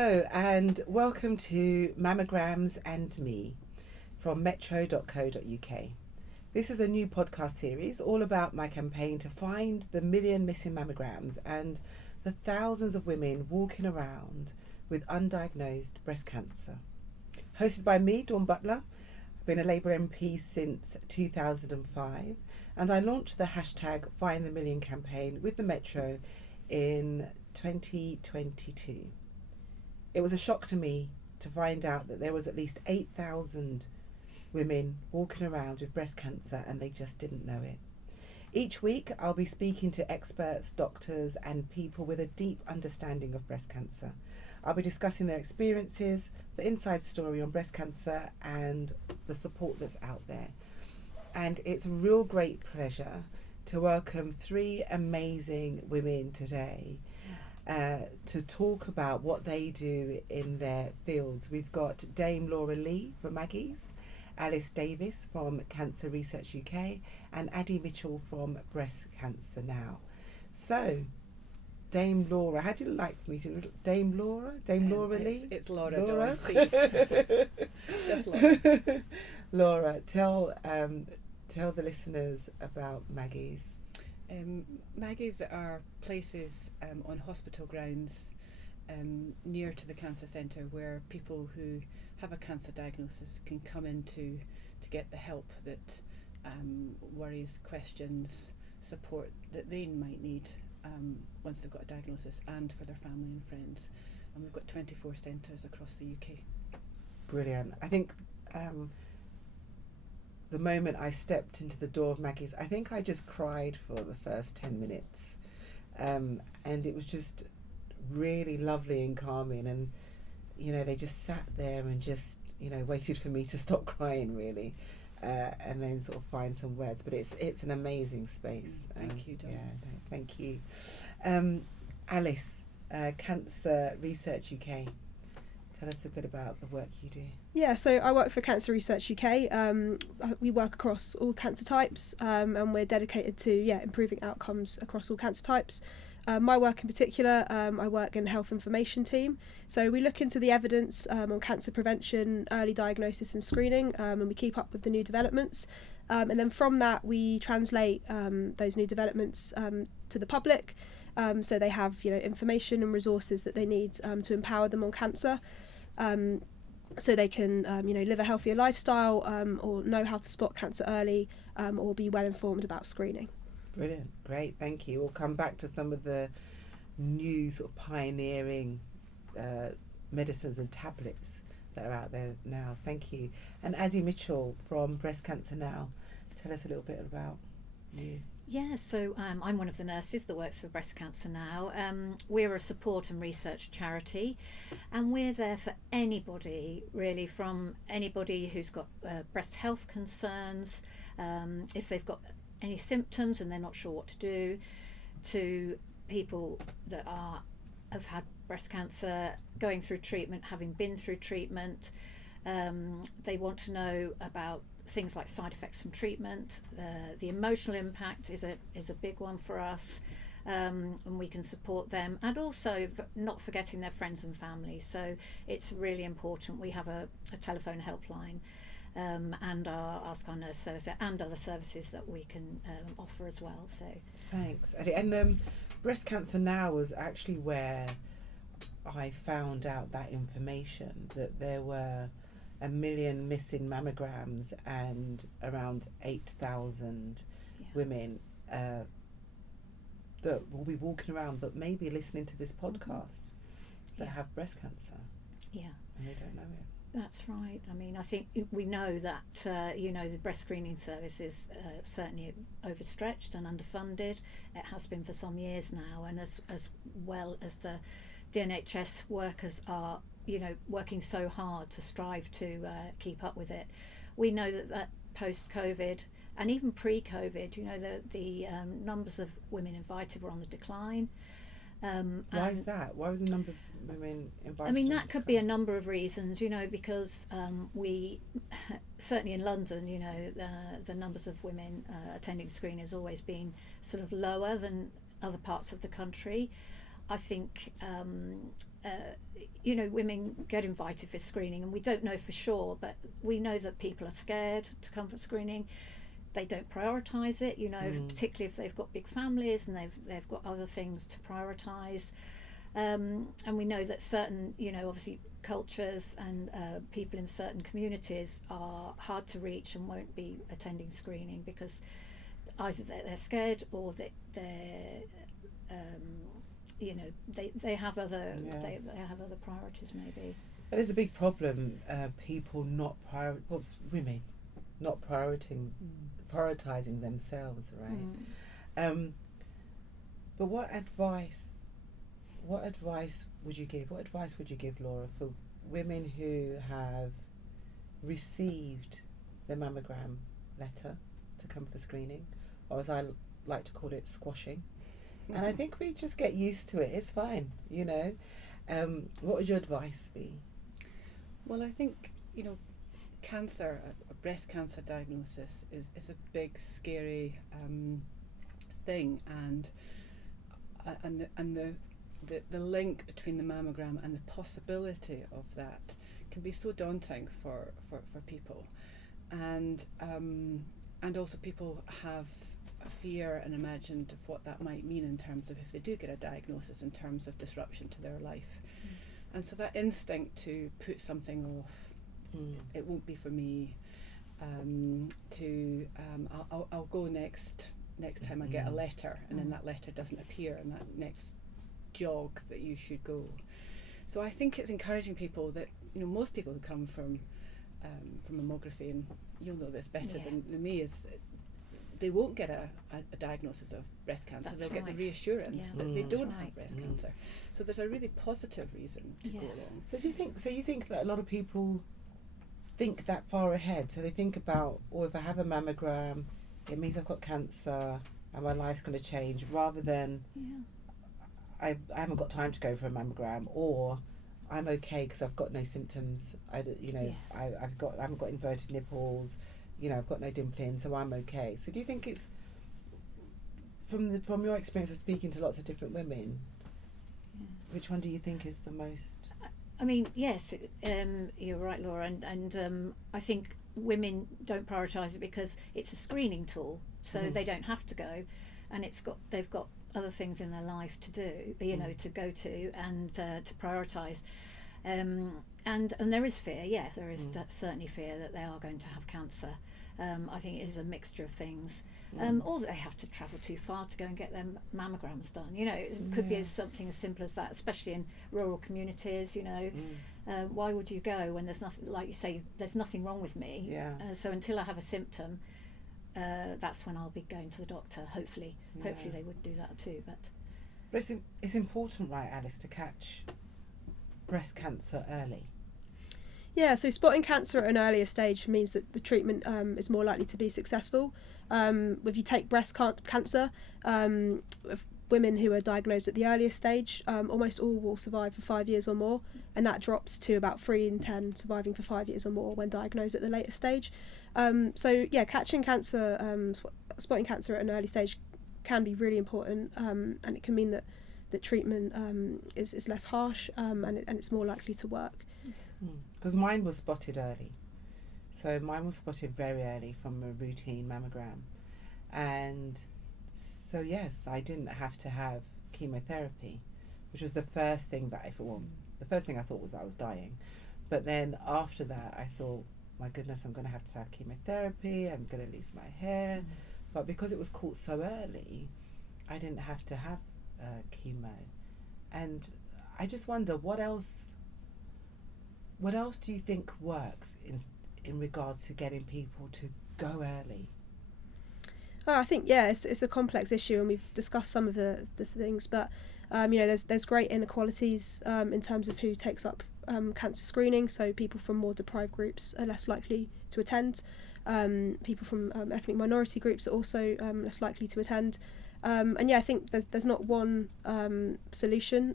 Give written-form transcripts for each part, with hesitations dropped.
Hello and welcome to Mammograms and Me from metro.co.uk. This is a new podcast series all about my campaign to find the million missing mammograms and the thousands of women walking around with undiagnosed breast cancer. Hosted by me, Butler. I've been a Labour MP since 2005 and I launched the hashtag Find the Million campaign with the Metro in 2022. It was a shock to me to find out that there was at least 8,000 women walking around with breast cancer and they just didn't know it. Each week I'll be speaking to experts, doctors and people with a deep understanding of breast cancer. I'll be discussing their experiences, the inside story on breast cancer and the support that's out there. And it's a real great pleasure to welcome three amazing women today to talk about what they do in their fields. We've got Dame Laura Lee from Maggie's, Alice Davies from Cancer Research UK, and Addie Mitchell from Breast Cancer Now. So, Dame Laura, how do you like me to? Dame Laura? Dame Laura Lee? It's Laura. Laura? Just Laura. Laura, tell the listeners about Maggie's. Maggie's are places on hospital grounds near to the cancer centre where people who have a cancer diagnosis can come in to get the help that worries, questions, support that they might need once they've got a diagnosis, and for their family and friends. And we've got 24 centres across the UK. Brilliant. I think the moment I stepped into the door of Maggie's, I think I just cried for the first 10 minutes. And it was just really lovely and calming. And, you know, they just sat there and just, you know, waited for me to stop crying, really. And then sort of find some words. But it's an amazing space. Thank you, Dawn. Yeah, no, thank you. Alice, Cancer Research UK. Tell us a bit about the work you do. Yeah, so I work for Cancer Research UK. We work across all cancer types and we're dedicated to improving outcomes across all cancer types. My work in particular, I work in the health information team. So we look into the evidence on cancer prevention, early diagnosis and screening, and we keep up with the new developments. And then from that, we translate those new developments to the public. So they have information and resources that they need to empower them on cancer. So they can, live a healthier lifestyle or know how to spot cancer early or be well informed about screening. Brilliant, great, thank you. We'll come back to some of the new sort of pioneering medicines and tablets that are out there now. Thank you. And Addie Mitchell from Breast Cancer Now, tell us a little bit about you. Yeah, so I'm one of the nurses that works for Breast Cancer Now. We're a support and research charity, and we're there for anybody, really, from anybody who's got breast health concerns, if they've got any symptoms and they're not sure what to do, to people that have had breast cancer, going through treatment, having been through treatment. They want to know about things like side effects from treatment. The emotional impact is a big one for us, and we can support them, and also not forgetting their friends and family. So it's really important. We have a telephone helpline and our Ask Our Nurse service and other services that we can offer as well. So thanks. And Breast Cancer Now was actually where I found out that information, that there were 1 million missing mammograms and around 8,000 women that will be walking around that may be listening to this podcast that have breast cancer. Yeah. And they don't know it. That's right. I mean, I think we know that, the breast screening service is certainly overstretched and underfunded. It has been for some years now, and as well as the NHS workers are working so hard to strive to keep up with it. We know that post-COVID and even pre-COVID, the numbers of women invited were on the decline. Why is that? Why was the number of women invited? I mean, that could be a number of reasons, because we, certainly in London, the numbers of women attending screening has always been sort of lower than other parts of the country. I think women get invited for screening, and we don't know for sure, but we know that people are scared to come for screening. They don't prioritise it, particularly if they've got big families and they've got other things to prioritise. And we know that certain, obviously cultures and people in certain communities are hard to reach and won't be attending screening because either they're scared or they're they have other they have other priorities maybe. That is a big problem. People women not prioritising themselves, right? But what advice would you give? What advice would you give, Laura, for women who have received the mammogram letter to come for screening, or as I like to call it, squashing? And I think we just get used to it. It's fine, What would your advice be? Well, I think, cancer, a breast cancer diagnosis is a big, scary thing, and the link between the mammogram and the possibility of that can be so daunting for people, and also people have a fear and imagined of what that might mean in terms of if they do get a diagnosis, in terms of disruption to their life. And so that instinct to put something off, it won't be for me, I'll go next time I get a letter, and then that letter doesn't appear, and that next jog that you should go. So I think it's encouraging people that, most people who come from mammography, and you'll know this better than me, is they won't get a diagnosis of breast cancer. They'll get the reassurance that they don't have breast cancer. So there's a really positive reason to go along. So you think that a lot of people think that far ahead? So they think about, if I have a mammogram, it means I've got cancer and my life's going to change, rather than I haven't got time to go for a mammogram, or I'm okay because I've got no symptoms. I haven't got inverted nipples. I've got no dimpling, so I'm okay. So do you think it's from your experience of speaking to lots of different women, which one do you think is the most? I mean, yes, you're right, Laura, and I think women don't prioritise it because it's a screening tool, so they don't have to go, and they've got other things in their life to do, to go to and to prioritise. And there is fear, there is certainly fear that they are going to have cancer. I think it is a mixture of things, or that they have to travel too far to go and get their mammograms done. It could be something as simple as that, especially in rural communities. Why would you go when there's nothing, like you say, there's nothing wrong with me? So until I have a symptom, that's when I'll be going to the doctor. Hopefully they would do that too. But it's important, right, Alice, to catch breast cancer early. Yeah, so spotting cancer at an earlier stage means that the treatment is more likely to be successful. If you take breast cancer, of women who are diagnosed at the earliest stage, almost all will survive for 5 years or more, and that drops to about 3 in 10 surviving for 5 years or more when diagnosed at the later stage. Catching cancer, spotting cancer at an early stage can be really important, and it can mean that the treatment is less harsh, and it's more likely to work. Because mine was spotted early. So mine was spotted very early from a routine mammogram. And so yes, I didn't have to have chemotherapy, which was the first thing that the first thing I thought was that I was dying. But then after that I thought, my goodness, I'm going to have chemotherapy, I'm going to lose my hair. But because it was caught so early, I didn't have to have chemo. And I just wonder, what else do you think works in regards to getting people to go early? I think it's a complex issue, and we've discussed some of the things, but there's great inequalities in terms of who takes up cancer screening. So people from more deprived groups are less likely to attend. People from ethnic minority groups are also less likely to attend. I think there's not one solution.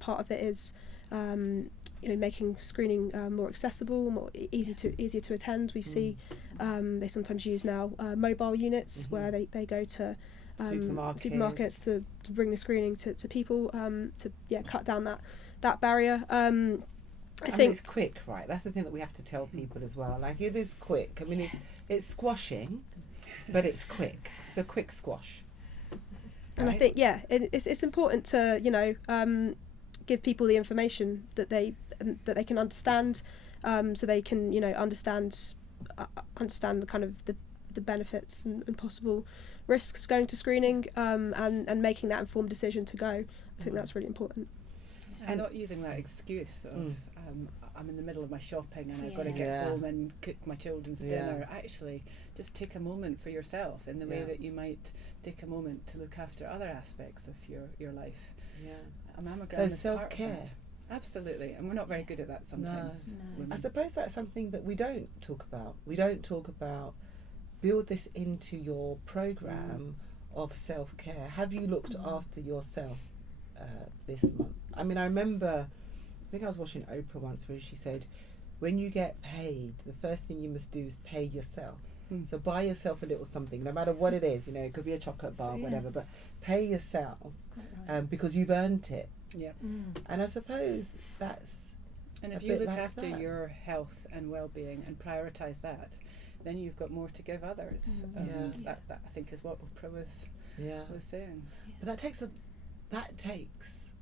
Part of it is making screening more accessible, more easier to attend. We see they sometimes use now mobile units where they go to supermarkets to bring the screening to people, to cut down that barrier. I think it's quick, right? That's the thing that we have to tell people as well. Like, it is quick. I mean, it's squashing, but it's quick. It's a quick squash. And right? I think it's important to give people the information that they can understand, so they can understand the kind of the benefits and possible risks going to screening, and making that informed decision to go. I think that's really important. And not using that excuse of I'm in the middle of my shopping and I've got to get home and cook my children's dinner. Actually, just take a moment for yourself in the way that you might take a moment to look after other aspects of your life. Yeah. A mammogram So is self-care. part of that. Absolutely, and we're not very good at that sometimes. No. I suppose that's something that we don't talk about. We don't talk about, build this into your program of self-care. Have you looked after yourself this month? I mean, I remember, I think I was watching Oprah once where she said, when you get paid, the first thing you must do is pay yourself. So buy yourself a little something, no matter what it is. It could be a chocolate bar, whatever, but pay yourself, because you've earned it. Yeah. And I suppose that's And a if you bit look like after that. your health and well-being and prioritise that, then you've got more to give others. That I think is what Oprah was saying. But that takes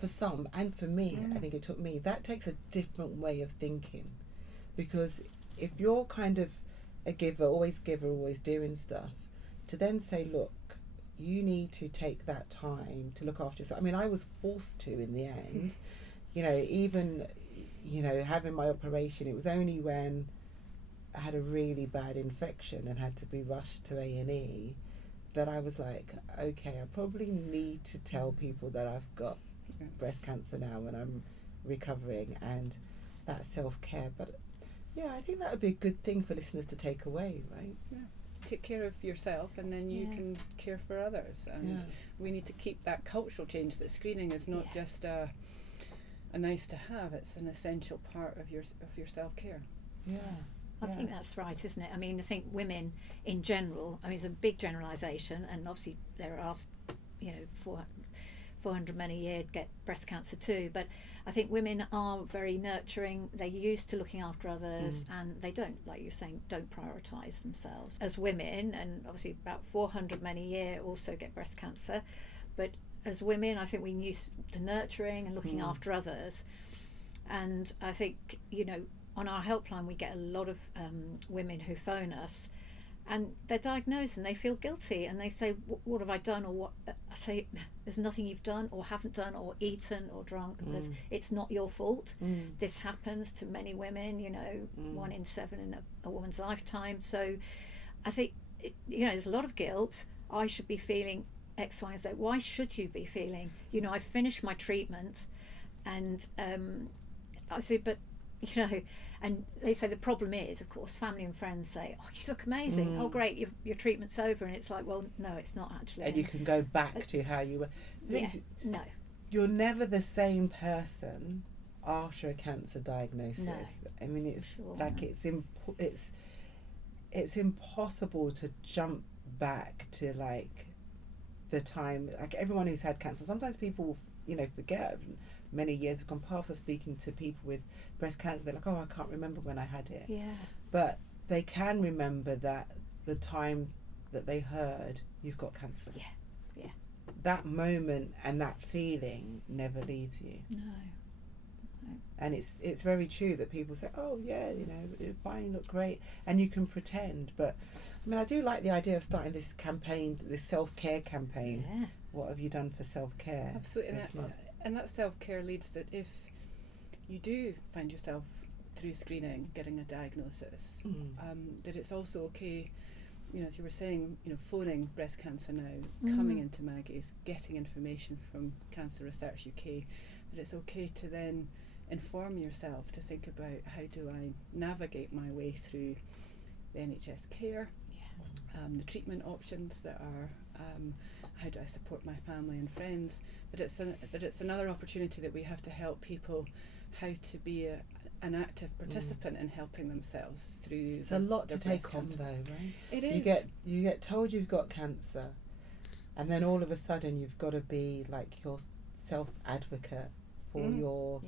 for some, and for me, I think it took me, that takes a different way of thinking. Because if you're kind of a giver, always doing stuff, to then say, look, you need to take that time to look after yourself. I mean, I was forced to in the end. Even having my operation, it was only when I had a really bad infection and had to be rushed to A&E that I was like, okay, I probably need to tell people that I've got breast cancer now and I'm recovering, and that's self-care. But I think that would be a good thing for listeners to take away, right? Yeah. Take care of yourself and then you can care for others. And we need to keep that cultural change that screening is not just a nice to have, it's an essential part of your self-care. I think that's right, isn't it? I mean, I think women in general, I mean, it's a big generalisation, and obviously there are 400 men a year get breast cancer too, but I think women are very nurturing. They're used to looking after others, and they don't, like you're saying, don't prioritise themselves. As women, and obviously about 400 men a year also get breast cancer, but as women, I think we're used to nurturing and looking after others. And I think, on our helpline we get a lot of women who phone us and they're diagnosed and they feel guilty and they say, what have I done? Or what? I say, there's nothing you've done or haven't done or eaten or drunk. It's not your fault. This happens to many women, 1 in 7 in a woman's lifetime. So I think there's a lot of guilt. I should be feeling X, Y, and Z. Why should you be feeling? I finished my treatment, and I say, but and they say the problem is, of course, family and friends say, oh, you look amazing, oh great, your treatment's over, and it's like, well, no, it's not actually. And you can go back to how you were. No. You're never the same person after a cancer diagnosis. No. I mean, it's like it's impossible to jump back to like the time, like everyone who's had cancer. Sometimes people, forget. Many years have gone past of speaking to people with breast cancer. They're like, oh, I can't remember when I had it. Yeah. But they can remember that the time that they heard you've got cancer. Yeah. That moment and that feeling never leaves you. No. And it's very true that people say, oh yeah, you're fine, you look great, and you can pretend. But I mean, I do like the idea of starting this campaign, this self-care campaign. Yeah. What have you done for self-care? Absolutely. this month? And that self-care leads that if you do find yourself through screening getting a diagnosis, that it's also okay, as you were saying, phoning Breast Cancer Now, coming into Maggie's, getting information from Cancer Research UK, that it's okay to then inform yourself to think about, how do I navigate my way through the NHS care, the treatment options that are, how do I support my family and friends, that it's another opportunity that we have to help people how to be an active participant in helping themselves through. It's a lot to take on cancer. though, right? It is. You get told you've got cancer, and then all of a sudden you've got to be like your self-advocate for your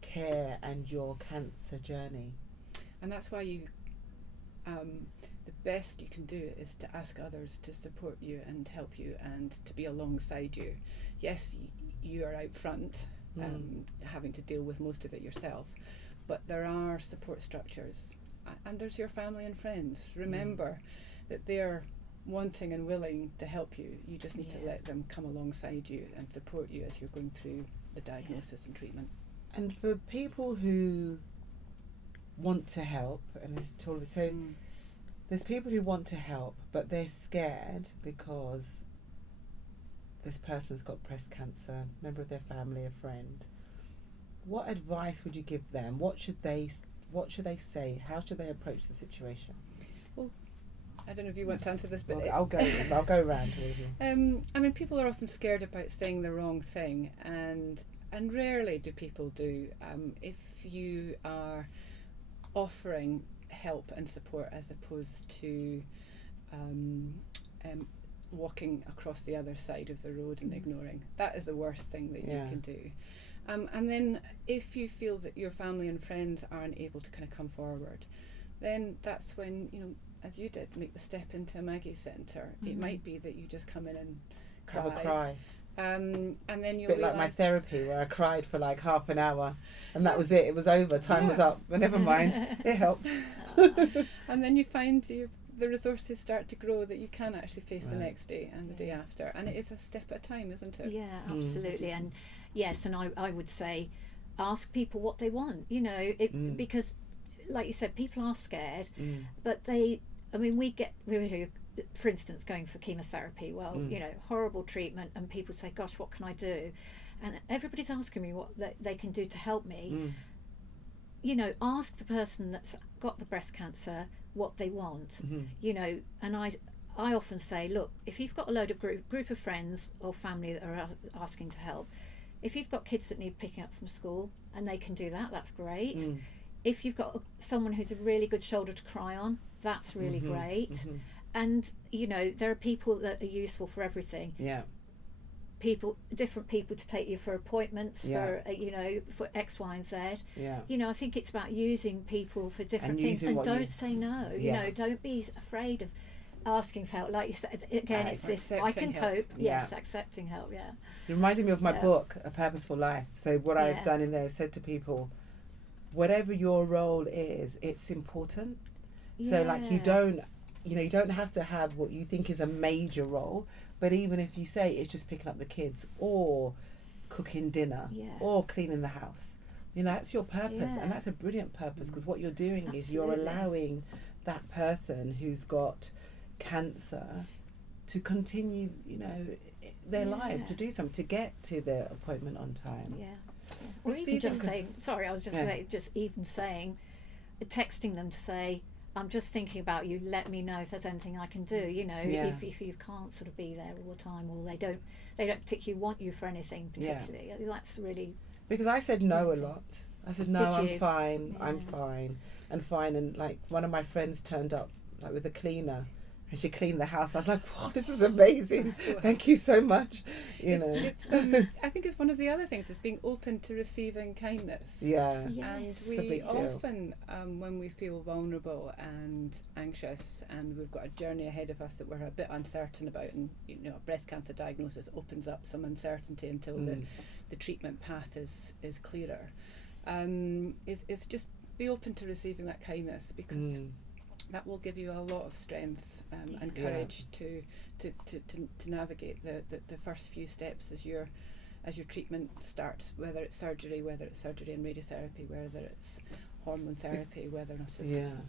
care and your cancer journey. And that's why you the best you can do is to ask others to support you and help you and to be alongside you. Yes, you are out front, having to deal with most of it yourself, but there are support structures, and there's your family and friends. Remember that they're wanting and willing to help you. You just need to let them come alongside you and support you as you're going through the diagnosis and treatment. And for people who want to help, and there's people who want to help, but they're scared because this person's got breast cancer, member of their family, a friend. What advice would you give them? What should they say? How should they approach the situation? Well, I don't know if you want to answer this, but I'll go around with you. I mean, people are often scared about saying the wrong thing, and rarely do people do. If you are offering help and support as opposed to walking across the other side of the road and ignoring, that is the worst thing that you can do. And then if you feel that your family and friends aren't able to kind of come forward, then that's when, as you did, make the step into a Maggie Centre. It might be that you just come in and cry. Have a cry. And then you'll bit like my therapy where I cried for like half an hour and that was it. It was over. Time was up. But never mind. It helped. And then you find the resources start to grow that you can actually face the next day and the day after. And it is a step at a time, isn't it? Yeah, absolutely. And yes, and I would say ask people what they want, because like you said, people are scared, but we get, for instance, going for chemotherapy, horrible treatment, and people say, gosh, what can I do? And everybody's asking me what they can do to help me. Ask the person that's got the breast cancer what they want, and I often say, look, if you've got a load of group of friends or family that are asking to help, if you've got kids that need picking up from school and they can do that, that's great. If you've got someone who's a really good shoulder to cry on, that's really great. And there are people that are useful for everything. Different people to take you for appointments for X, Y, and Z. I think it's about using people for different things, and don't say no. Don't be afraid of asking for help. Like you said again, it's this: I can cope. Yes, accepting help. Yeah. It reminded me of my book, A Purposeful Life. So what I've done in there is said to people, whatever your role is, it's important. So like you don't have to have what you think is a major role, but even if you say it's just picking up the kids or cooking dinner or cleaning the house, that's your purpose, and that's a brilliant purpose, because what you're doing is you're allowing that person who's got cancer to continue, their lives, to do something, to get to their appointment on time. Or even just saying, sorry, I was just saying, just even saying, texting them to say, I'm just thinking about you, let me know if there's anything I can do, if you can't sort of be there all the time, or they don't particularly want you for anything particularly. That's really... Because I said no a lot. I said, no, I'm fine, and fine. And like one of my friends turned up like with a cleaner, and she cleaned the house. I was like, wow, this is amazing. Thank you so much. I think it's one of the other things is being open to receiving kindness. Yeah. Yes. And we often, when we feel vulnerable and anxious and we've got a journey ahead of us that we're a bit uncertain about, and a breast cancer diagnosis opens up some uncertainty until the treatment path is clearer. It's just be open to receiving that kindness, because that will give you a lot of strength and courage to navigate the first few steps as your treatment starts, whether it's surgery and radiotherapy, whether it's hormone therapy, whether or not it's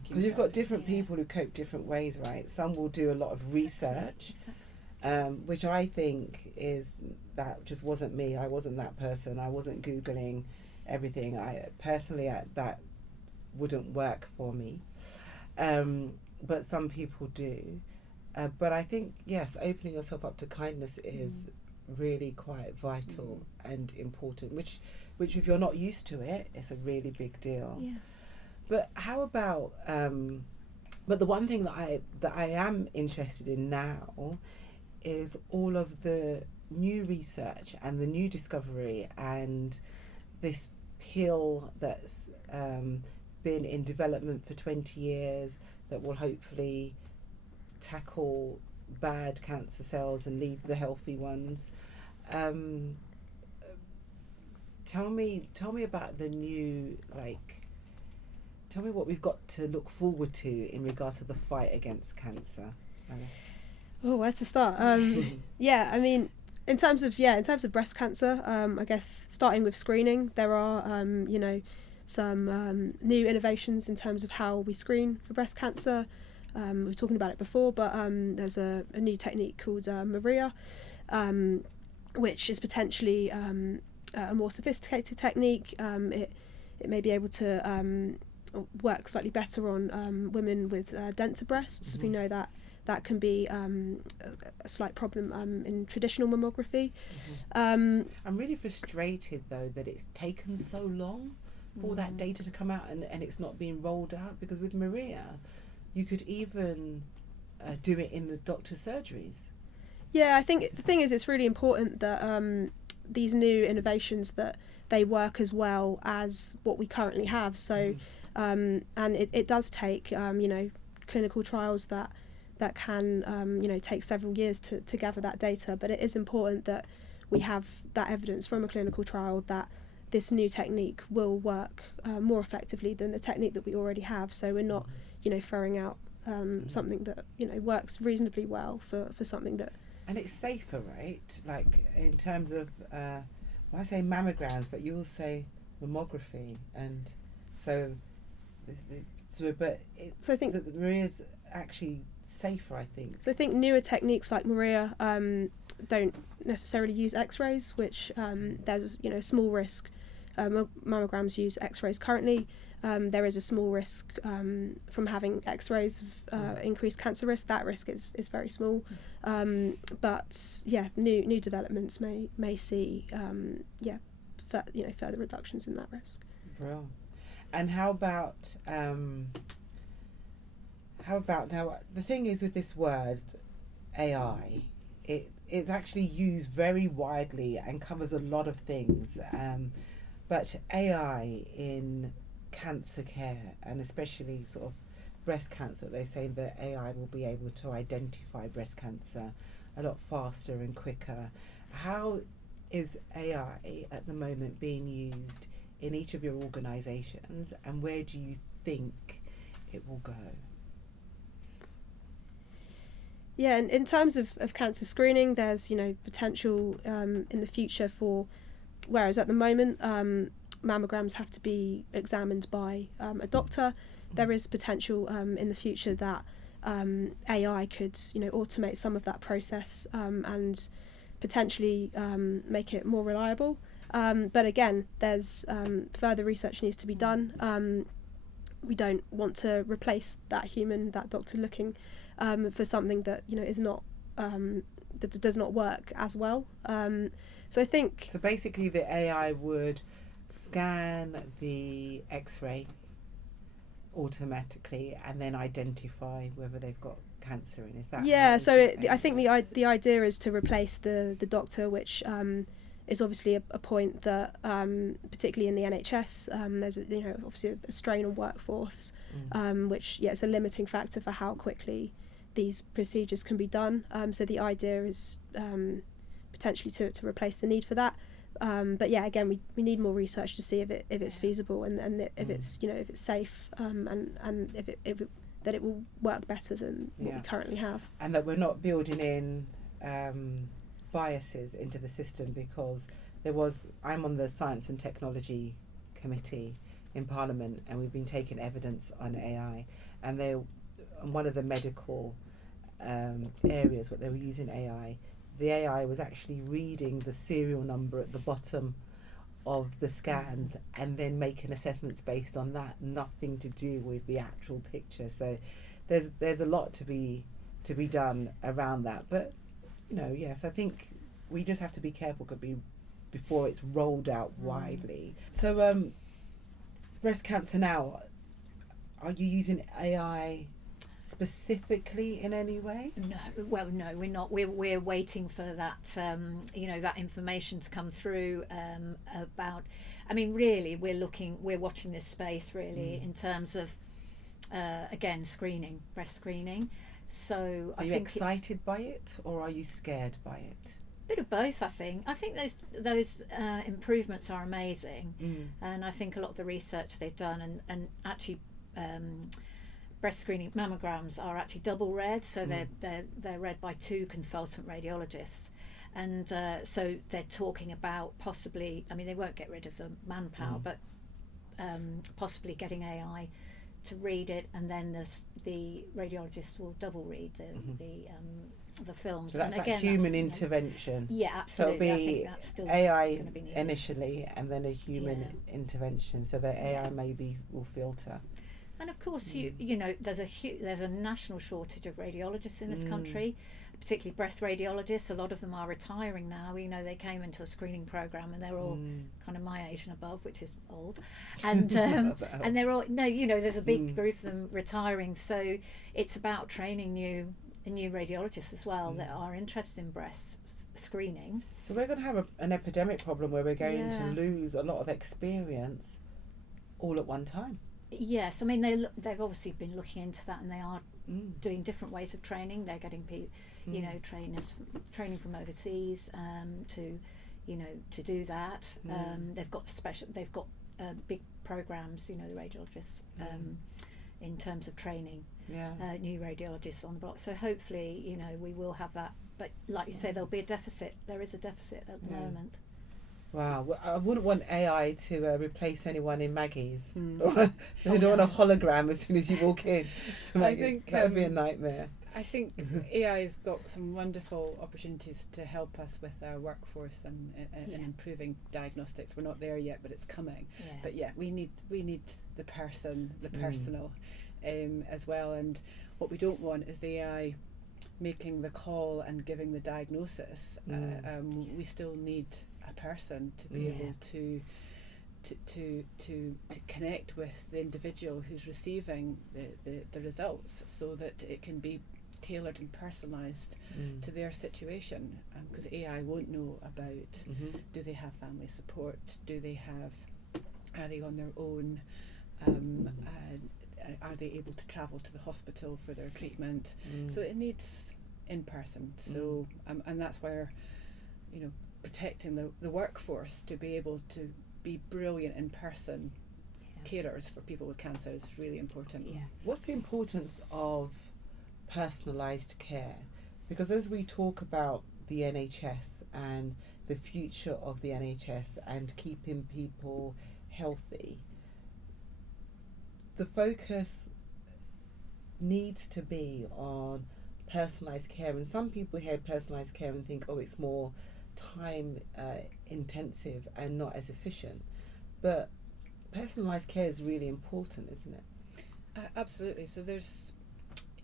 because you've got different people who cope different ways, right? Some will do a lot of research, which I think that just wasn't me. I wasn't that person. I wasn't Googling everything. That wouldn't work for me. But some people do. But I think, yes, opening yourself up to kindness is really quite vital and important, which if you're not used to it, it's a really big deal. Yeah. But how about, but the one thing that I am interested in now is all of the new research and the new discovery and this pill that's been in development for 20 years that will hopefully tackle bad cancer cells and leave the healthy ones. Tell me about the new, tell me what we've got to look forward to in regards to the fight against cancer, Alice. Oh, where to start? Yeah, I mean, in terms of breast cancer, I guess starting with screening, there are some new innovations in terms of how we screen for breast cancer. We were talking about it before, but there's a new technique called Maria, which is potentially a more sophisticated technique. It may be able to work slightly better on women with denser breasts. We know that can be a slight problem in traditional mammography. I'm really frustrated though that it's taken so long for that data to come out and it's not being rolled out, because with Maria you could even do it in the doctor's surgeries. Yeah, I think the thing is it's really important that these new innovations, that they work as well as what we currently have. So and it does take clinical trials that can take several years to gather that data, but it is important that we have that evidence from a clinical trial that this new technique will work more effectively than the technique that we already have, so we're not throwing out something that works reasonably well for something that. And it's safer, right? Like in terms of I say mammograms, but you all say mammography, and so I think that Maria's actually safer, I think. So I think newer techniques like Maria don't necessarily use X-rays, which there's a small risk. Mammograms use X-rays currently. There is a small risk from having X-rays of increased cancer risk. That risk is very small, but new developments may see further reductions in that risk. Brilliant. And how about now? The thing is with this word AI, it's actually used very widely and covers a lot of things. But AI in cancer care, and especially sort of breast cancer, they say that AI will be able to identify breast cancer a lot faster and quicker. How is AI at the moment being used in each of your organisations, and where do you think it will go? Yeah, and in terms of cancer screening, there's potential in the future for, whereas at the moment mammograms have to be examined by a doctor, there is potential in the future that AI could automate some of that process and potentially make it more reliable. But again, there's further research needs to be done. We don't want to replace that doctor looking for something that is not that does not work as well. So I think. So basically, the AI would scan the X-ray automatically and then identify whether they've got cancer in. Is that? Yeah. So I think the idea is to replace the doctor, which is obviously a point that particularly in the NHS there's obviously a strain on workforce, which it's a limiting factor for how quickly these procedures can be done. So the idea is potentially to replace the need for that. But again, we need more research to see if it's feasible and if it's if it's safe and if that it will work better than what we currently have. And that we're not building in biases into the system, because I'm on the Science and Technology Committee in Parliament, and we've been taking evidence on AI, and one of the medical areas where they were using AI, the AI was actually reading the serial number at the bottom of the scans and then making assessments based on that, nothing to do with the actual picture. So there's a lot to be done around that. But yes, I think we just have to be careful before it's rolled out widely. So breast cancer now, are you using AI specifically in any way? No, well, no, we're not. We're waiting for that, that information to come through about. I mean, really, we're watching this space really in terms of, again, breast screening. So Are I you think excited by it, or are you scared by it? bit of both. I think those improvements are amazing, and I think a lot of the research they've done and actually. Breast screening mammograms are actually double read, so they're read by 2 consultant radiologists, and so they're talking about possibly. I mean, they won't get rid of the manpower, but possibly getting AI to read it, and then the radiologist will double read the films. So that's and again, that human intervention. Yeah, absolutely. So I it'll think be that's still AI gonna be needed. initially, and then a human intervention. So the AI maybe will filter. And of course, there's a national shortage of radiologists in this country, particularly breast radiologists. A lot of them are retiring now. They came into the screening program and they're all kind of my age and above, which is old, and and they're all there's a big group of them retiring. So it's about training new radiologists as well that are interested in breast screening. So we're going to have an epidemic problem where we're going to lose a lot of experience all at one time. Yes, I mean they've obviously been looking into that, and they are doing different ways of training. They're getting trainers training from overseas to do that. They've got big programs, the radiologists in terms of training new radiologists on the block. So hopefully we will have that. But like you say, there'll be a deficit. There is a deficit at the moment. Wow, well, I wouldn't want AI to replace anyone in Maggie's. They don't want a hologram as soon as you walk in. I think that would be a nightmare. I think AI has got some wonderful opportunities to help us with our workforce and improving diagnostics. We're not there yet, but it's coming. Yeah. But we need the personal as well. And what we don't want is the AI making the call and giving the diagnosis. We still need a person to be able to connect with the individual who's receiving the results, so that it can be tailored and personalised to their situation, because AI won't know about do they have family support, are they on their own, are they able to travel to the hospital for their treatment. So it needs in person. So and that's where protecting the workforce to be able to be brilliant in person carers for people with cancer is really important. What's the importance of personalised care? Because as we talk about the NHS and the future of the NHS and keeping people healthy, the focus needs to be on personalised care. And some people hear personalised care and think, it's more time intensive and not as efficient, but personalised care is really important, isn't it? Absolutely. So there's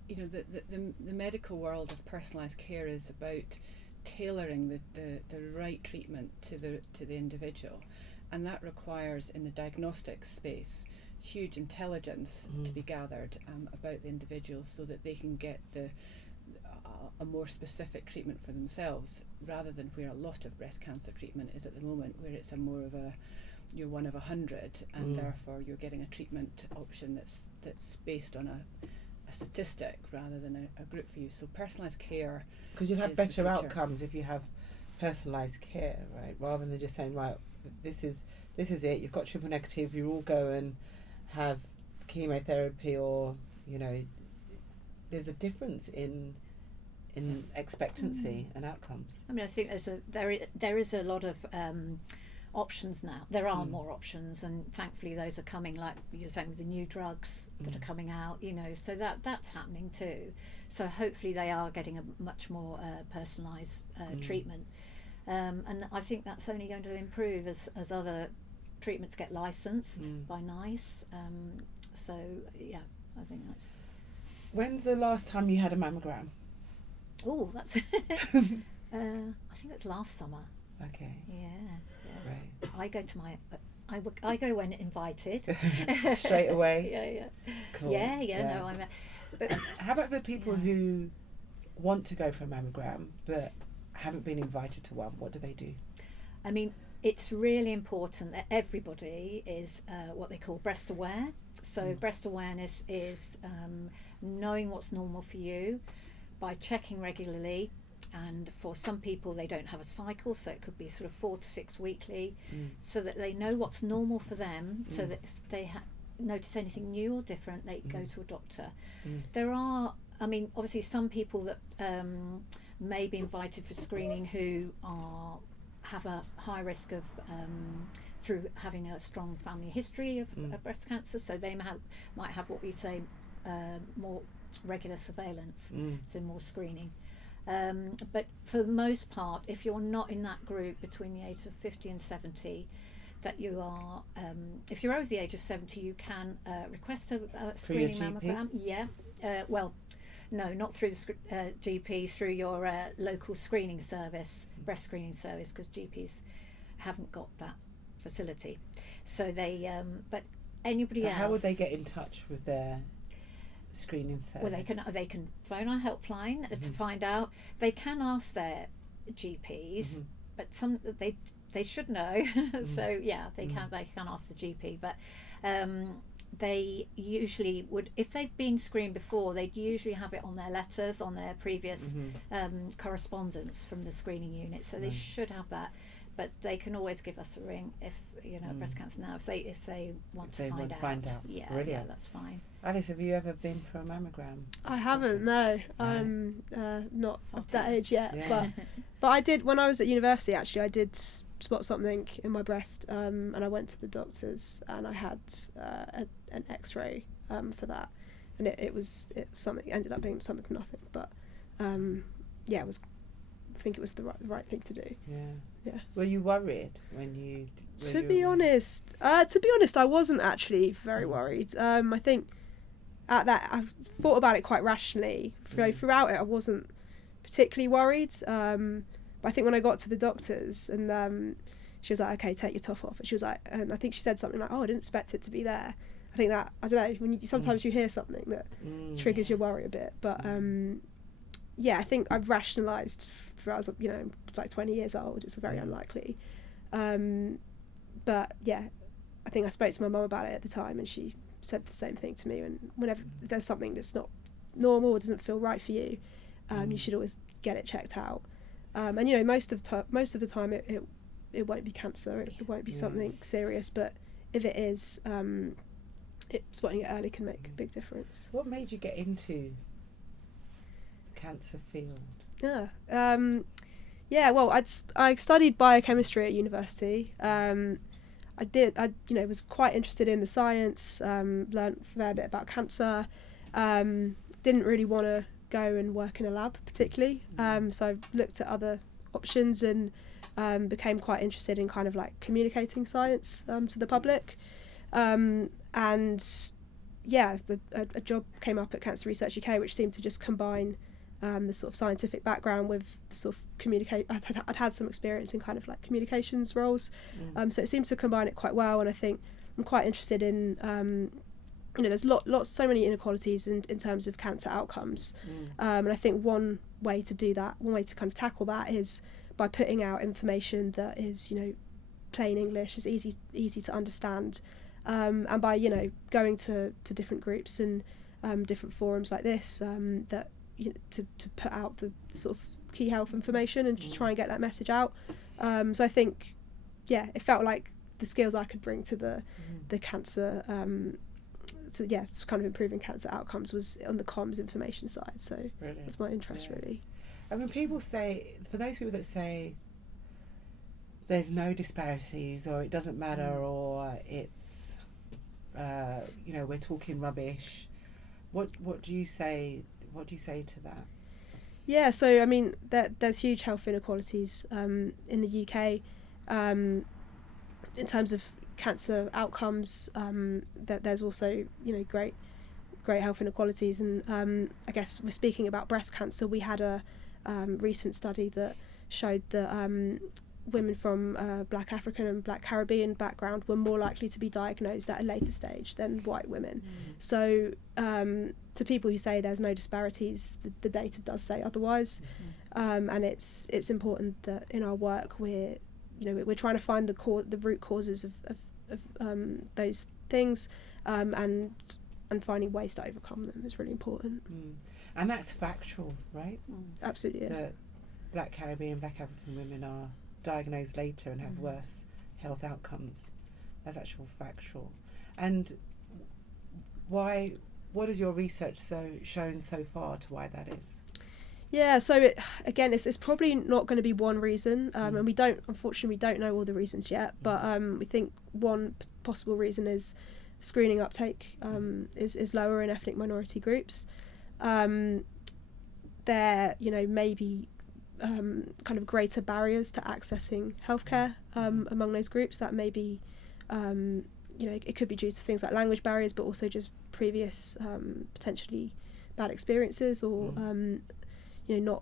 the medical world of personalised care is about tailoring the right treatment to the individual, and that requires, in the diagnostic space, huge intelligence to be gathered about the individual, so that they can get a more specific treatment for themselves, rather than where a lot of breast cancer treatment is at the moment, where it's you're one of 100, and therefore you're getting a treatment option that's based on a statistic rather than a group view. So personalised care, because you'll have better outcomes if you have personalised care, right? Rather than just saying, right, this is it. You've got triple negative. You all go and have chemotherapy, or there's a difference in expectancy and outcomes. I mean, I think there is a lot of options now. There are more options, and thankfully those are coming, like you're saying, with the new drugs that are coming out, so that's happening too. So hopefully they are getting a much more personalised treatment, and I think that's only going to improve as other treatments get licensed by NICE. So yeah, I think that's. When's the last time you had a mammogram? Oh, that's I think it's last summer. Okay. Yeah. Right. I go when invited. Straight away. Yeah. Cool. Yeah. No, But How about the people Yeah. who want to go for a mammogram but haven't been invited to one? What do they do? I mean, it's really important that everybody is what they call breast aware. So breast awareness is knowing what's normal for you by checking regularly. And for some people, they don't have a cycle, so it could be sort of 4 to 6 weekly, so that they know what's normal for them, so that if they notice anything new or different, they go to a doctor. There are, I mean, obviously some people that may be invited for screening who have a high risk of through having a strong family history of breast cancer, so they might have what we say more regular surveillance, so more screening. But for the most part, if you're not in that group between the age of 50 and 70, that you are, if you're over the age of 70, you can request a screening mammogram. Yeah. Well, no, not through the GP, through your local screening service, breast screening service, because GPs haven't got that facility. So they, but anybody else. So how would they get in touch with their screening service? Well, they can phone our helpline to find out. They can ask their GPs, but some they should know. So yeah, they can ask the GP, but they usually would, if they've been screened before, they'd usually have it on their letters, on their previous correspondence from the screening unit, so they should have that. But they can always give us a ring if breast cancer now, if they want to find out. Yeah, brilliant. Yeah, that's fine. Alice, have you ever been for a mammogram? I haven't, no. I'm not of that age yet, but I did when I was at university. Actually, I did spot something in my breast, and I went to the doctors, and I had an X-ray for that, and it was something. It ended up being something nothing, but it was. I think it was the right thing to do. Yeah. Were you worried when you? To be honest, I wasn't actually very worried. I think at that I thought about it quite rationally. Throughout it, I wasn't particularly worried. But I think when I got to the doctors and she was like, "Okay, take your top off," and she was like, and I think she said something like, "Oh, I didn't expect it to be there." I think that, I don't know, when sometimes you hear something that triggers your worry a bit, but I think I've rationalised for I was like 20 years old. It's very unlikely, but yeah, I think I spoke to my mum about it at the time, and she said the same thing to me. And whenever there's something that's not normal or doesn't feel right for you, you should always get it checked out. And most of the time it won't be cancer. It won't be something serious, but if it is, spotting it early can make a big difference. What made you get into the cancer field? Well, I studied biochemistry at university. I was quite interested in the science, learnt a fair bit about cancer. Didn't really want to go and work in a lab particularly. So I looked at other options and became quite interested in kind of like communicating science to the public. A job came up at Cancer Research UK, which seemed to just combine the sort of scientific background with the sort of I'd had some experience in kind of like communications roles, so it seemed to combine it quite well. And I think I'm quite interested in there's so many inequalities in terms of cancer outcomes, and I think one way to kind of tackle that is by putting out information that is plain English, is easy to understand, and by going to different groups and different forums like this that to put out the sort of key health information and to try and get that message out. So I think it felt like the skills I could bring to the cancer kind of improving cancer outcomes was on the comms information side. So that's my interest really. I mean, people say, for those people that say there's no disparities or it doesn't matter or it's we're talking rubbish, what do you say? What do you say to that? Yeah, so I mean, there's huge health inequalities in the UK in terms of cancer outcomes. That there's also great health inequalities, and I guess we're speaking about breast cancer. We had a recent study that showed that women from Black African and Black Caribbean background were more likely to be diagnosed at a later stage than white women. So to people who say there's no disparities, the data does say otherwise. And it's important that in our work we're trying to find the root causes of those things, and finding ways to overcome them is really important. And that's factual, right? Absolutely, yeah. That Black Caribbean, Black African women are diagnosed later and have worse health outcomes. That's actual factual. And what has your research shown so far to why that is? Yeah, so it's probably not going to be one reason, and we don't know all the reasons yet, but we think one possible reason is screening uptake is lower in ethnic minority groups. There may be kind of greater barriers to accessing healthcare among those groups. That may be it could be due to things like language barriers, but also just previous potentially bad experiences or not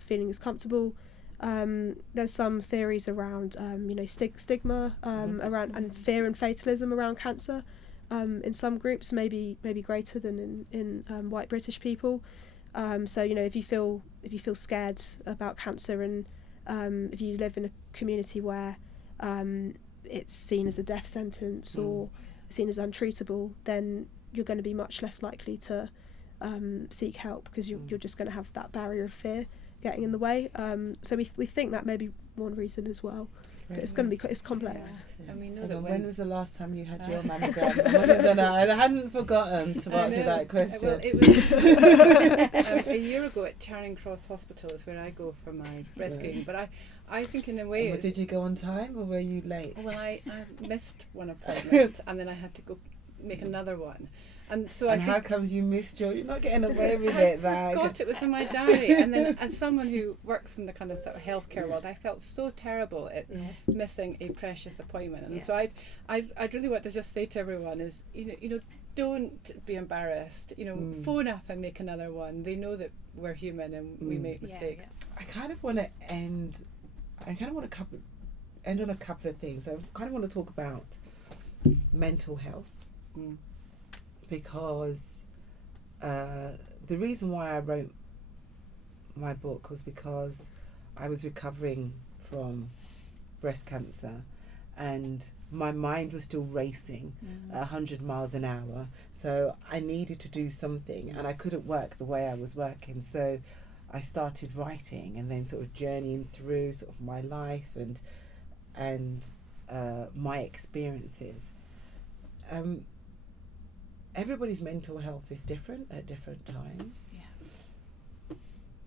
feeling as comfortable. There's some theories around stigma around and fear and fatalism around cancer in some groups, maybe greater than in white British people. So if you feel scared about cancer, and if you live in a community where it's seen as a death sentence or seen as untreatable, then you're going to be much less likely to seek help, because you're just going to have that barrier of fear getting in the way. So we think that may be one reason as well. But it's going to be it's complex. Yeah. And we know And that when was the last time you had your mammogram? I hadn't forgotten to answer that question. Well, it was a year ago at Charing Cross Hospital is where I go for my breast screening. But I think in a way... Did you go on time or were you late? Well, I missed one appointment and then I had to go make another one. And so how comes you missed you're not getting away with it? I forgot it was in my diary. And then as someone who works in the kind of sort of healthcare world, I felt so terrible at missing a precious appointment. And so I'd really want to just say to everyone is, don't be embarrassed. Phone up and make another one. They know that we're human and we make mistakes. I kind of want to end on a couple of things. I kind of want to talk about mental health. Because the reason why I wrote my book was because I was recovering from breast cancer and my mind was still racing 100 miles an hour. So I needed to do something and I couldn't work the way I was working. So I started writing and then sort of journeying through sort of my life and my experiences. Everybody's mental health is different at different times. Yeah.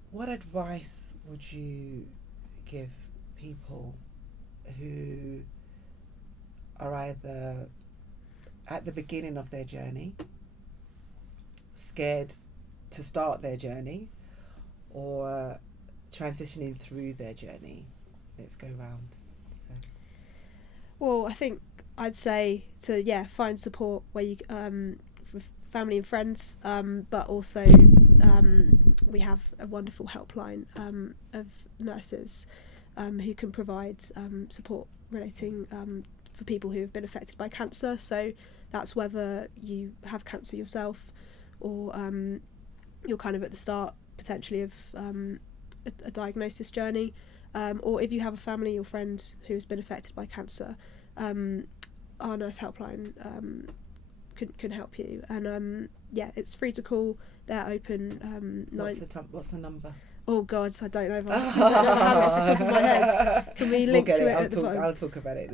What advice would you give people who are either at the beginning of their journey, scared to start their journey, or transitioning through their journey? Let's go round. Well, I think I'd say to find support where you with family and friends, but also we have a wonderful helpline of nurses who can provide support relating for people who have been affected by cancer. So that's whether you have cancer yourself or you're kind of at the start potentially of a diagnosis journey, or if you have a family or friend who has been affected by cancer, our nurse helpline can help you. And it's free to call. They're open. What's the number? Oh God, I don't know if I have it off the top of my head. Can we link to it at the bottom? I'll talk about it.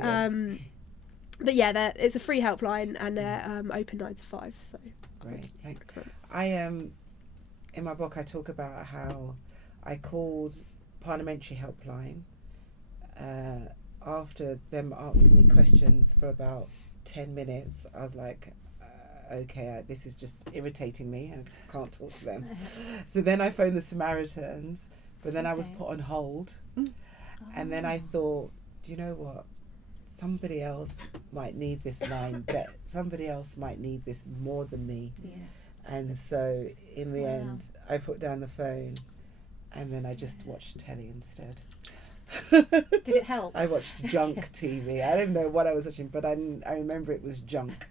But yeah, it's a free helpline and they're open 9 to 5. So great. Thanks. In my book I talk about how I called parliamentary helpline after them asking me questions for about 10 minutes. I was like, okay, this is just irritating me. I can't talk to them. So then I phoned the Samaritans, but then I was put on hold. And then I thought, do you know what? Somebody else might need this line, but somebody else might need this more than me. Yeah. And so in the end, I put down the phone and then I just watched telly instead. Did it help? I watched junk TV. I don't know what I was watching, but I remember it was junk.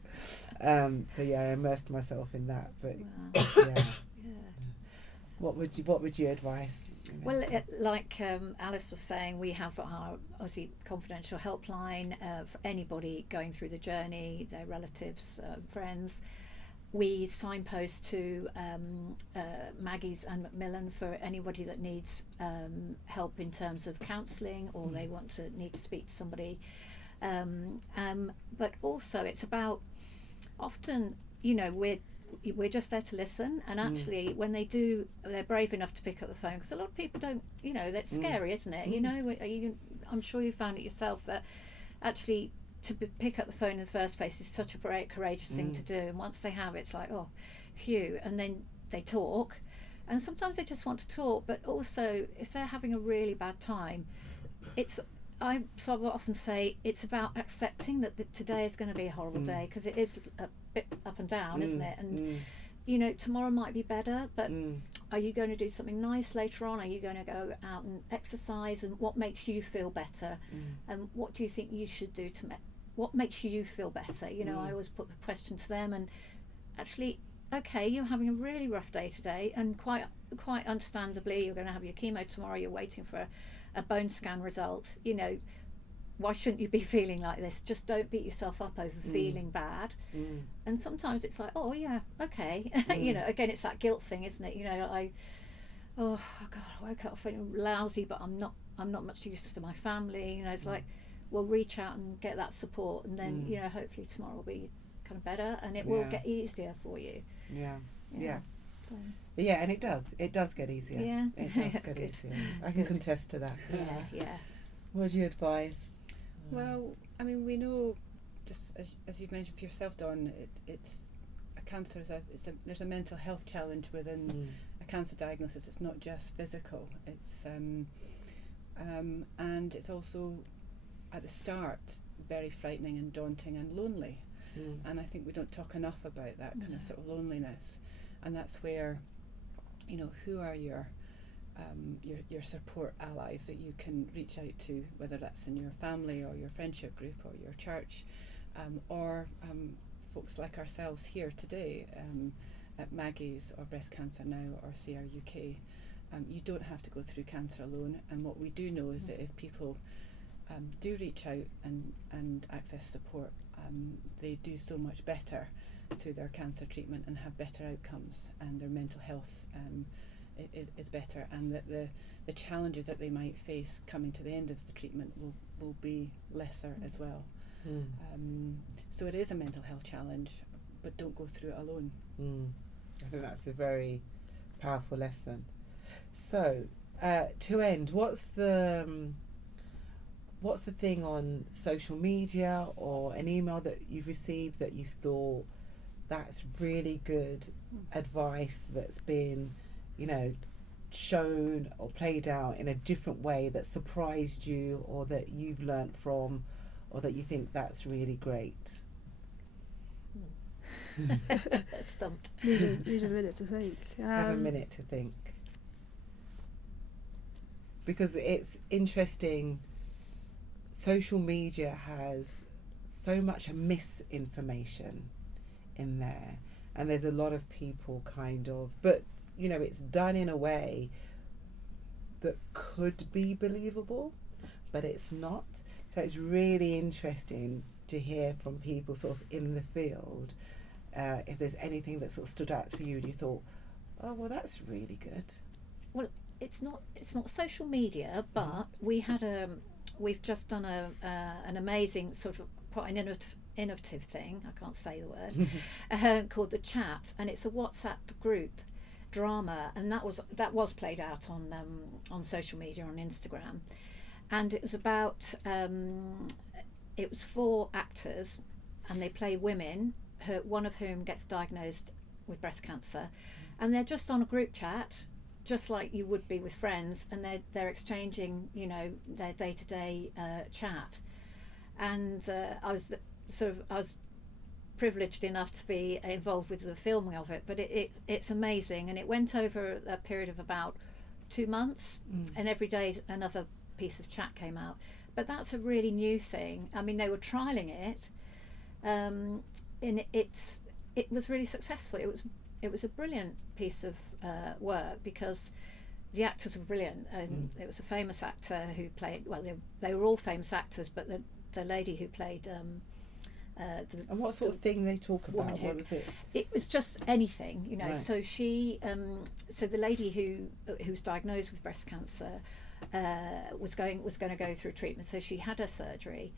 So yeah, I immersed myself in that. But Wow. yeah, Yeah. what would you advise? Well, like Alice was saying, we have our obviously confidential helpline for anybody going through the journey, their relatives, friends. We signpost to Maggie's and Macmillan for anybody that needs help in terms of counselling, or they need to speak to somebody. But also, it's about often, we're just there to listen, and actually when they're brave enough to pick up the phone, because a lot of people don't, that's scary, isn't it? I'm sure you found it yourself that actually to pick up the phone in the first place is such a courageous thing to do, and once they have, it's like, oh, phew, and then they talk, and sometimes they just want to talk, but also if they're having a really bad time, I sort of often say it's about accepting that today is going to be a horrible day, because it is a bit up and down, isn't it? And tomorrow might be better, but are you going to do something nice later on? Are you going to go out and exercise? And what makes you feel better? And what do you think you should do what makes you feel better? I always put the question to them, and actually, okay, you're having a really rough day today, and quite understandably, you're going to have your chemo tomorrow. You're waiting for a bone scan result. Why shouldn't you be feeling like this? Just don't beat yourself up over feeling bad. And sometimes it's like, oh yeah, okay. Again, it's that guilt thing, isn't it? I woke up feeling lousy, but I'm not much use to my family. It's like, well, reach out and get that support, and then hopefully tomorrow will be kind of better, and it will get easier for you. Yeah, and it does get easier. Yeah, it does get easier. I can contest to that. Yeah. What would you advise? Well, I mean, we know, just as you've mentioned for yourself, Dawn, it's a cancer. There's a mental health challenge within a cancer diagnosis. It's not just physical. It's and it's also at the start very frightening and daunting and lonely. And I think we don't talk enough about that kind of sort of loneliness, and that's where, who are your support allies that you can reach out to, whether that's in your family or your friendship group or your church, or folks like ourselves here today at Maggie's or Breast Cancer Now or CR UK. You don't have to go through cancer alone, and what we do know is that if people do reach out and access support, they do so much better through their cancer treatment and have better outcomes, and their mental health is better, and that the challenges that they might face coming to the end of the treatment will be lesser as well. So it is a mental health challenge, but don't go through it alone. I think that's a very powerful lesson. So to end, what's the thing on social media or an email that you've received that you've thought that's really good advice that's been shown or played out in a different way that surprised you, or that you've learnt from, or that you think that's really great? Stumped. Need a minute to think. Have a minute to think, because it's interesting. Social media has so much misinformation in there, and there's a lot of people but it's done in a way that could be believable, but it's not. So it's really interesting to hear from people sort of in the field, if there's anything that sort of stood out for you and you thought, oh well, that's really good. Well, it's not social media, but we've just done an amazing sort of quite an innovative thing, I can't say the word, called The Chat, and it's a WhatsApp group drama, and that was played out on social media, on Instagram, and it was about it was 4 actors, and they play women, one of whom gets diagnosed with breast cancer, and they're just on a group chat, just like you would be with friends, and they're exchanging their day-to-day chat. And I was privileged enough to be involved with the filming of it, but it's amazing, and it went over a period of about 2 months, and every day another piece of chat came out. But that's a really new thing. I mean, they were trialling it, and it was really successful. It was a brilliant piece of work because the actors were brilliant, and it was a famous actor who played. Well, they were all famous actors, but the lady who played. And what sort of thing they talk about? What was it? It was just anything, you know. Right. So she, so the lady who was diagnosed with breast cancer was going to go through treatment. So she had her surgery,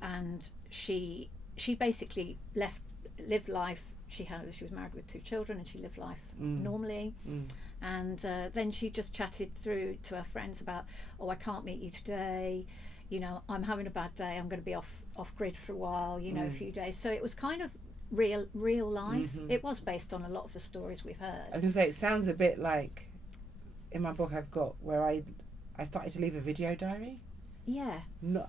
and she basically lived life. She was married with 2 children, and she lived life normally. And then she just chatted through to her friends about, oh, I can't meet you today. You know, I'm having a bad day. I'm going to be off grid for a while. You know, a few days. So it was kind of real life. It was based on a lot of the stories we've heard. I was going to say, it sounds a bit like in my book I've got where I started to leave a video diary. Yeah,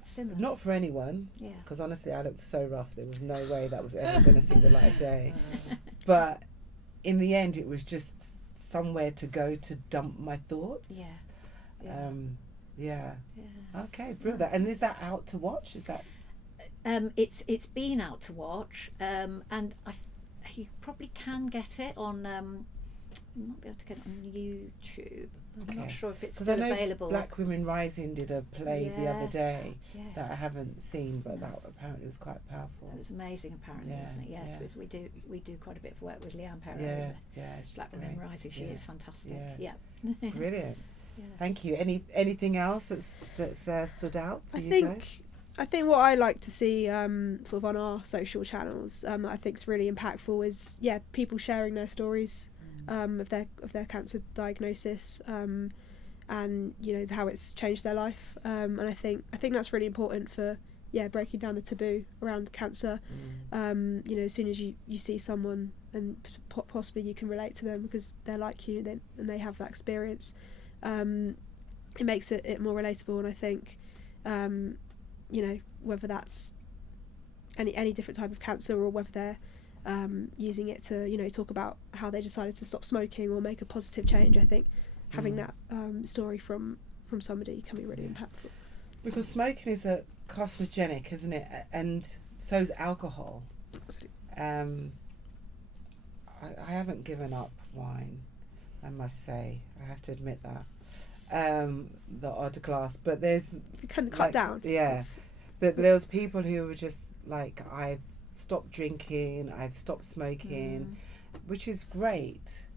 similar. Not for anyone. Yeah. Because honestly, I looked so rough. There was no way that was ever going to see the light of day. But in the end, it was just somewhere to go to dump my thoughts. Yeah. Yeah. Okay, brilliant. And is that out to watch? Is that? It's been out to watch, and you probably can get it on. You might be able to get it on YouTube. I'm not sure if it's still available. Black Women Rising did a play the other day that I Yes. haven't seen, but that apparently was quite powerful. It was amazing, apparently, wasn't it? Yes, because we do quite a bit of work with Leanne Perry. Black Women Rising. She is fantastic. Yeah. Brilliant. Yeah. Thank you. Anything else that's stood out for you guys? I think what I like to see sort of on our social channels, I think is really impactful is people sharing their stories of their cancer diagnosis, and you know how it's changed their life, and I think that's really important for breaking down the taboo around cancer. You know, as soon as you see someone and possibly you can relate to them because they're like you and they have that experience, it makes it more relatable. And I think you know, whether that's any different type of cancer or whether they're using it to, you know, talk about how they decided to stop smoking or make a positive change, I think having that story from somebody can be really impactful. Because smoking is a carcinogenic, isn't it? And so is alcohol. Absolutely. I haven't given up wine, I must say. I have to admit that. The odd glass, but there's You can cut down. Yeah, but there was people who were just like, I've stopped drinking, I've stopped smoking, which is great,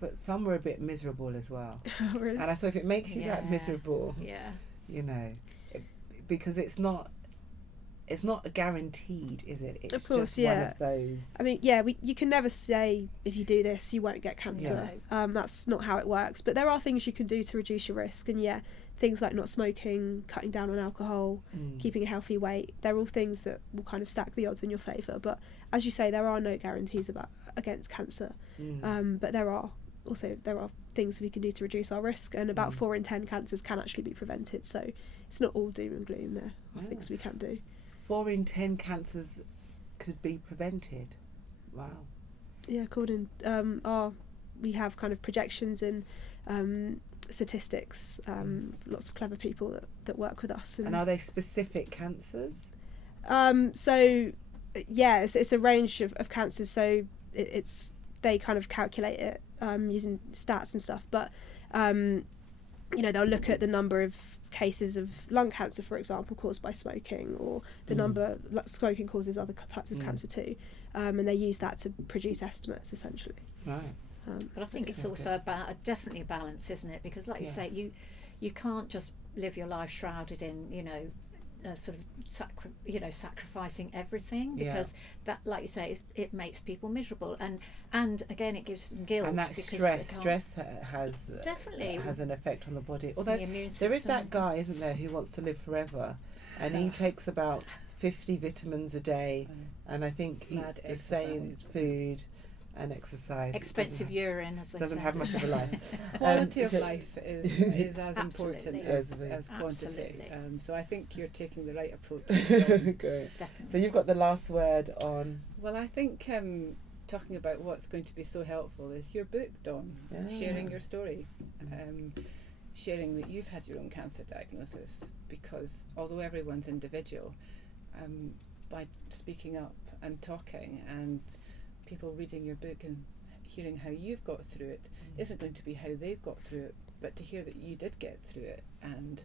but some were a bit miserable as well. Really? And I thought, if it makes you that miserable, you know, because it's not guaranteed, is it? It's of course, just one of those. I mean, you can never say if you do this you won't get cancer. That's not how it works. But there are things you can do to reduce your risk, and things like not smoking, cutting down on alcohol, keeping a healthy weight. They're all things that will kind of stack the odds in your favour. But as you say, there are no guarantees against cancer. But there are things we can do to reduce our risk, and about 4 in 10 cancers can actually be prevented. So it's not all doom and gloom. There are things we can do. 4 in 10 cancers could be prevented. Wow. Yeah, according we have kind of projections and statistics. Lots of clever people that work with us. And are they specific cancers? So it's a range of cancers. So they kind of calculate it using stats and stuff. But you know, they'll look at the number of cases of lung cancer, for example, caused by smoking, or the number smoking causes other types of cancer too, and they use that to produce estimates essentially. Right. But I think it's also definitely a balance, isn't it? Because like you say, you can't just live your life shrouded in, you know, sort of sacrificing everything, because that, like you say, it makes people miserable, and again it gives them guilt. And that stress has definitely has an effect on the body. Although the immune there is system. that guy, isn't there, who wants to live forever, and he takes about 50 vitamins a day, and I think eats the same food and exercise. Expensive urine, as they doesn't say. have much of a life. Quality of life is as important as quantity. Absolutely. So I think you're taking the right approach. Great. Definitely. So you've got the last word on. Well, I think talking about what's going to be so helpful is your book, Dawn, sharing your story. sharing that you've had your own cancer diagnosis, because although everyone's individual, by speaking up and talking and people reading your book and hearing how you've got through it isn't going to be how they've got through it, but to hear that you did get through it and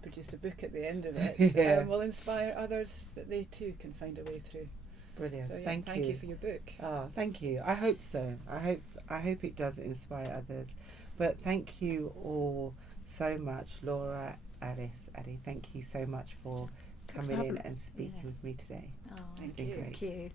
produce a book at the end of it will inspire others that they too can find a way through. Brilliant. So, Thank you for your book. Oh, thank you. I hope so. I hope it does inspire others. But thank you all so much, Laura, Alice, Addie. Thank you so much for Thanks for coming in having us. and speaking with me today. Oh, It's been great. thank you.